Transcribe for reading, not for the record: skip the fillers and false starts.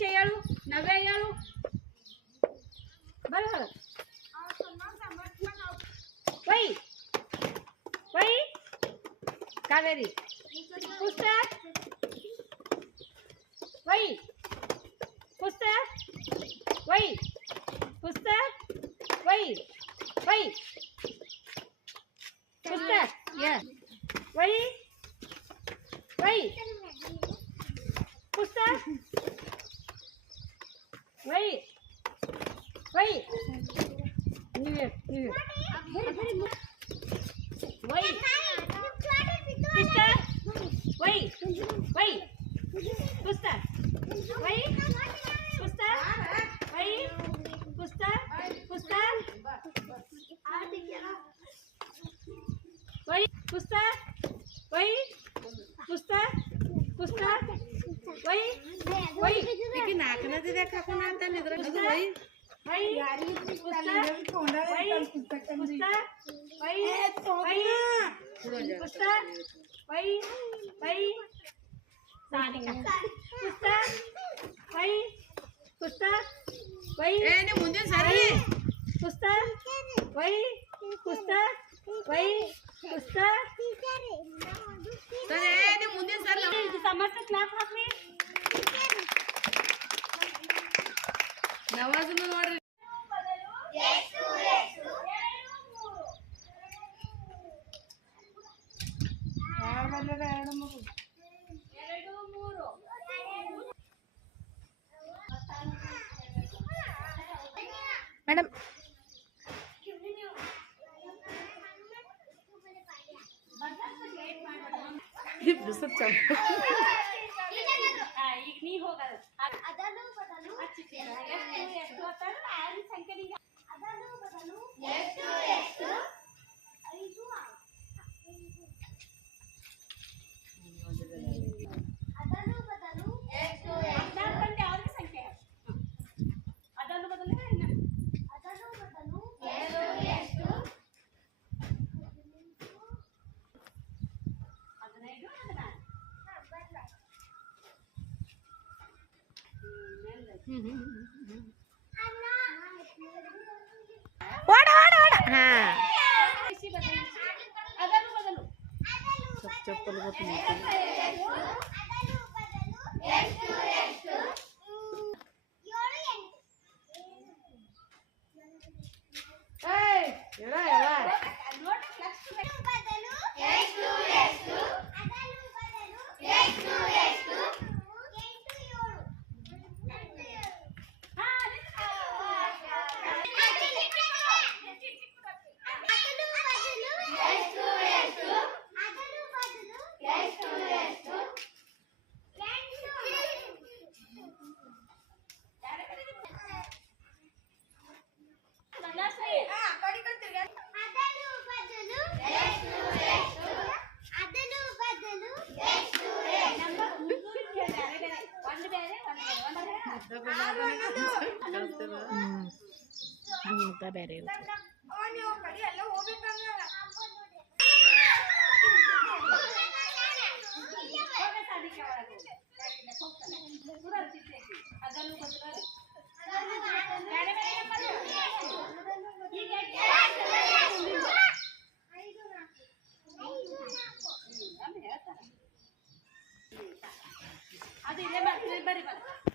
ಪರೀಕ್ಷೆ ಹೇಳು, ನವ್ಯ ಹೇಳು. ಬರ ವೈ ವೈ ಕಾವೇರಿ ಪುಸ್ತಕ ವೈ ಪುಸ್ತಕ ವೈ ಪುಸ್ತಕ ವೈ ವೈ ಪುಸ್ತಕ ವೈ ವೈ ಪುಸ್ತಕ ವೈ ವೈ ನೀವೇ ವೈ ಪುಸ್ತಕ ವೈ ವೈ ಪುಸ್ತಕ ವೈ ಪುಸ್ತಕ ವೈ ಪುಸ್ತಕ ಪುಸ್ತಕ ವೈ ಪುಸ್ತಕ ವೈ ಪುಸ್ತಕ ಪುಸ್ತಕ ವೈ ವೈ ಈಗ ನಾಲ್ಕನೇದು ಹಾಕೋಣ ಅಂತ ವೈ ವೈ ಪುಸ್ತಕ ವೈ ಪುಸ್ತಕ ವೈ ವೈ ಪುಸ್ತಕ ವೈ ವೈ ಸಾನಿಕಾ ಪುಸ್ತಕ ವೈ ಪುಸ್ತಕ ವೈ ಮುಂದೆ ಸರಿ ಪುಸ್ತಕ ವೈ ಪುಸ್ತಕ ವೈ ಪುಸ್ತಕ ಮುಂದೆ ಸರ್ ಸಮರ್ಥ ಕ್ಲಾಸ್ ಹಾಕ್ರಿ ನವಾಜನ್ನು ನೋಡ್ರಿ ಮೇಡಮ್ ಬಿಸಿಲು ಚಲ ಈಗ ನೀ ಹೋಗಲ್ಲ ಅದನ್ನು ಬದಲು ಎಷ್ಟು ಹೊತ್ತಾಗ ಸಂಖ್ಯೆ ಅದನ್ನು ಬದಲು ಎಷ್ಟು ಎಷ್ಟು 5 ಅದನ್ನು ಬದಲು ಎಷ್ಟು ಎಷ್ಟು ಯಾವ್ದು ಸಂಖ್ಯೆ ಅದನ್ನು ಬದಲು ಅದನ್ನು ಬದಲು ಎಷ್ಟು ಎಷ್ಟು 15 ಓಡ ಓಡ ಓಡ ಹಾ ಅದನ್ನು ಬದಲು ಚಪ್ಪಲ್ ಗೊತ್ತು ಎಷ್ಟು ಎಷ್ಟು 7 8 ಏಯ್ ಹೇಳ ಹೇಳ ನೋಡ ಲಕ್ಷ ಬದಲು ಎಷ್ಟು ಎಷ್ಟು ಅದನ್ನು ಬದಲು ಎಷ್ಟು ಎಷ್ಟು ಬೇರೆ ಅದು ಇಲ್ಲೇ ಬರ್ರಿ ಬರ್ರಿ